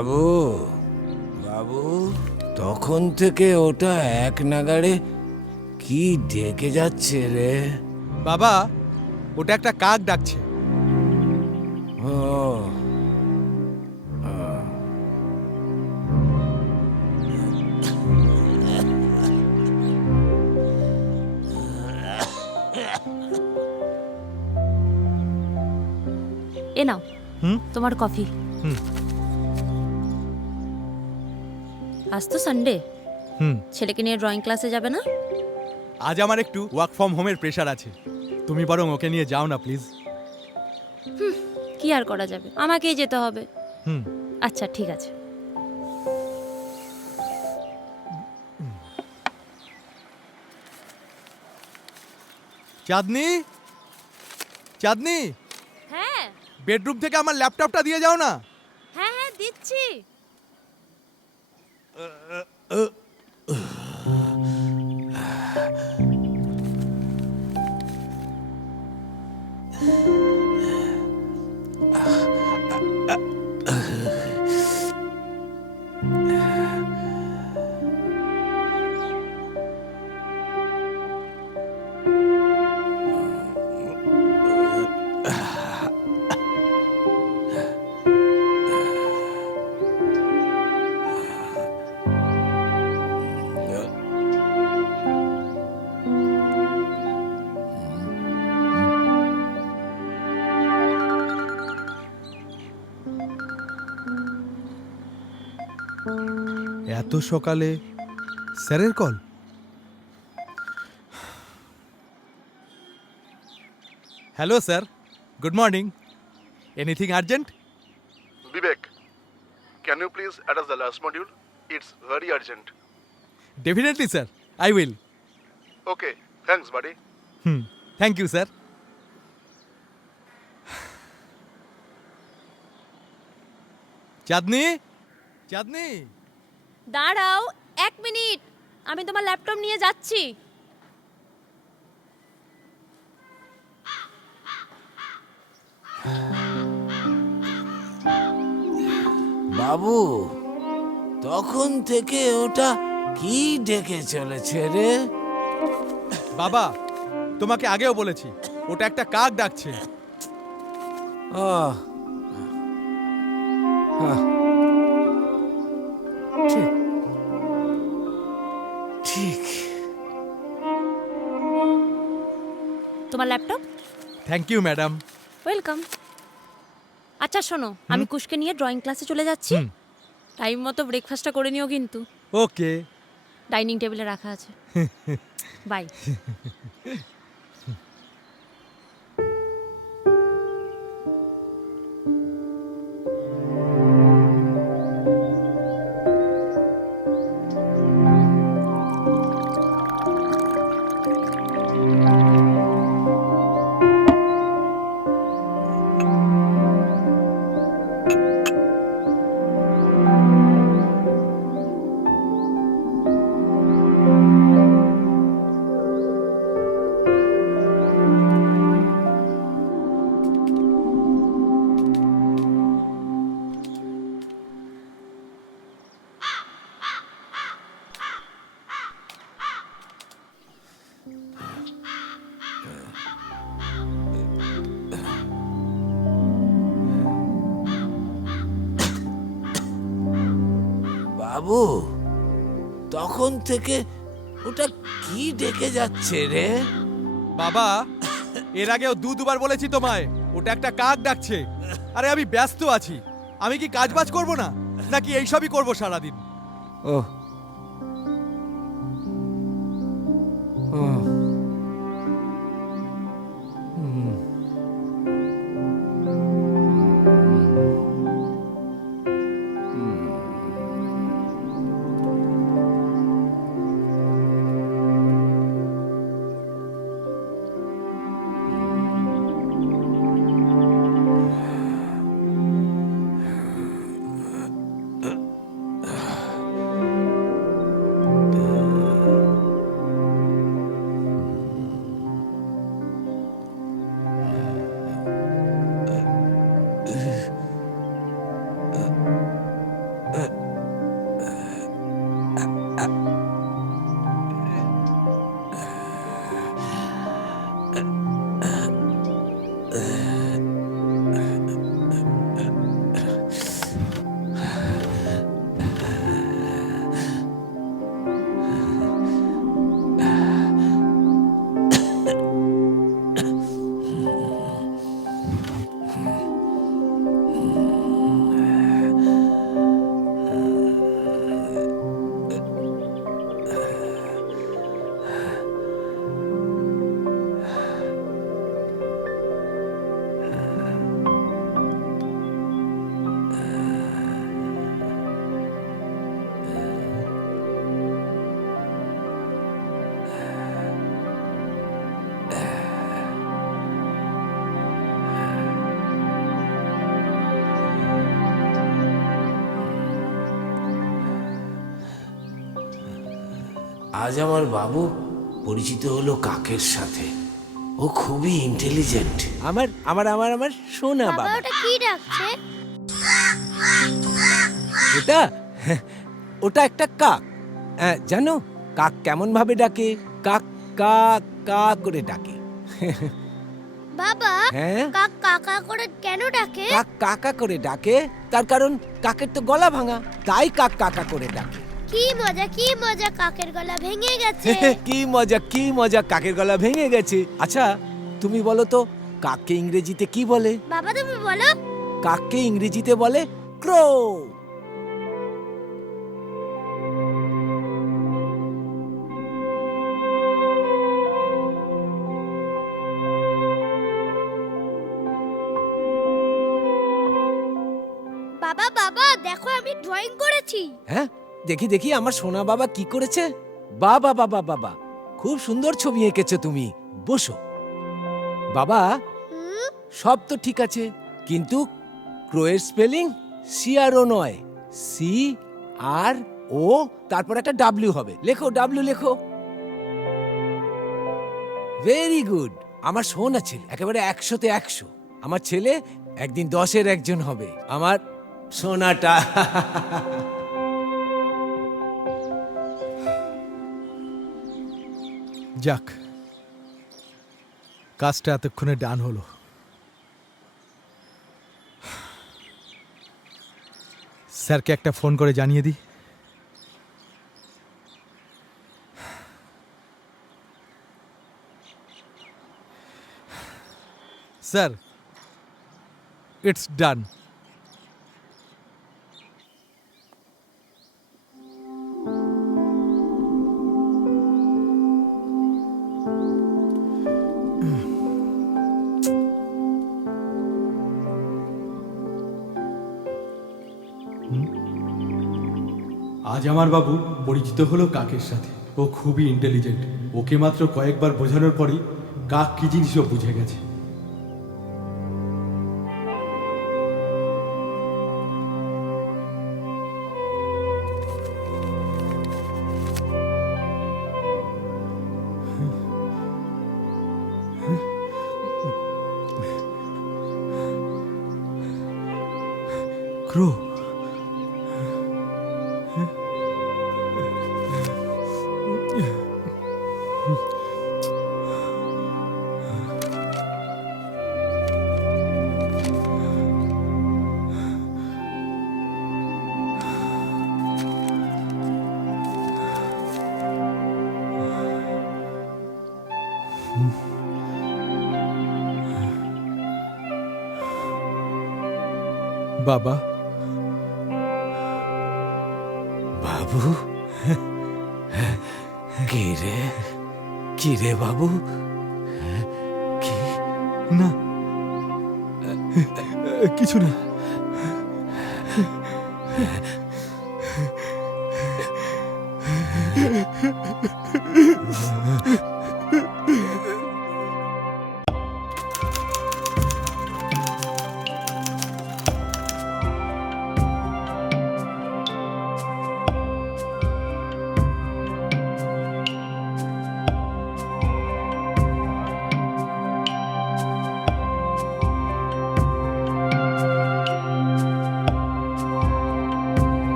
বাবু, বাবু, তখন থেকে ওটা এক নাগাড়ে কি ডেকে যাচ্ছে রে? বাবা, ওটা একটা কাক ডাকছে। ও, এ নাও তোমার কফি। হুম। আজ তো সানডে, হুম। ছেলেকে নিয়ে ড্রয়িং ক্লাসে যাবে না? আজ আমার একটু ওয়ার্ক ফ্রম হোমের প্রেশার আছে, তুমি বরং ওকে নিয়ে যাও না প্লিজ। কি আর করা যাবে, আমাকেই যেতে হবে। হুম। আচ্ছা ঠিক আছে। চাঁদনি, চাঁদনি, হ্যাঁ বেডরুম থেকে আমার ল্যাপটপটা দিয়ে যাও না। হ্যাঁ হ্যাঁ দিচ্ছি। এত সকালে স্যারের call? Hello sir, good morning. Anything urgent? Vivek, can you please address the last module? It's very urgent. Definitely sir, I will. Okay, thanks, buddy. Thank you sir. Chandni, Chandni, দাঁড়াও 1 মিনিট, আমি তোমার ল্যাপটপ নিয়ে যাচ্ছি। বাবু, তখন থেকে ওটা কি ডেকে চলেছে রে? বাবা, তোমাকে আগেও বলেছি ওটা একটা কাক ডাকছে। আহ, আহ, ঠিক, ঠিক। তোমার laptop. Thank you madam. Welcome. আচ্ছা শোনো, আমি কুশকে নিয়ে ড্রয়িং ক্লাসে চলে যাচ্ছি। হুম। টাইম মতো ব্রেকফাস্টটা করে নিও কিন্তু। ওকে। ডাইনিং টেবিলে রাখা আছে। বাই। বাবু, তখন থেকে ওটা কি ডেকে যাচ্ছে রে? বাবা, এর আগেও দুবার বলেছি তোমায় ওটা একটা কাক ডাকছে। আরে আমি ব্যস্ত আছি, আমি কি কাজবাজ করব না নাকি এইসবই করব সারাদিন? ও, ও, আজ আমার বাবু পরিচিত হলো কাকের সাথে। ও খুবই ইন্টেলিজেন্ট। আমার আমার আমার আমার সোনা বাবা বাবা। ওটা কি ডাকছে? ওটা ওটা একটা কাক। জানো কাক কেমন ভাবে ডাকে? কাক কা কা করে ডাকে। বাবা হ্যাঁ কাক কাকা করে কেন ডাকে? কাক কাকা করে ডাকে তার কারণ কাকের তো গলা ভাঙা, তাই কাক কাকা করে ডাকে। কি মজা কাকের গলা ভেঙে গেছে। কি মজা কাকের গলা ভেঙে গেছে। আচ্ছা তুমি বলো তো কাককে ইংরেজিতে কি বলে? বাবা তুমি বলো। কাককে ইংরেজিতে বলে ক্রো। বাবা বাবা দেখো আমি ড্রয়িং করেছি। হ্যাঁ দেখি দেখি আমার সোনা বাবা কি করেছে। বাবা বাবা বাবা খুব সুন্দর ছবি এঁকেছো তুমি। বসো। বাবা হুম, সব তো ঠিক আছে, কিন্তু ক্রোয়ের স্পেলিং সি আর ও নয়, সি আর ও তারপর একটা ডাব্লিউ হবে। লেখো ডাব্লিউ লেখো। Very good. আমার সোনা ছেলে একেবারে 100-তে 100। আমার ছেলে একদিন 10-এর একজন হবে। আমার সোনাটা। যাক, কাজটা এতক্ষণে ডান হলো। স্যারকে একটা ফোন করে জানিয়ে দিই। স্যার, ইটস ডান। আজ আমার বাবু পরিচিত হলো কাকের সাথে। ও খুবই ইন্টেলিজেন্ট। ওকে মাত্র কয়েকবার বোঝানোর পরই কাক কি জিনিস ও বুঝে গেছে। ক্রো। বাবা, বাবু কে রে? কি রে বাবু? কি? না কিছু না।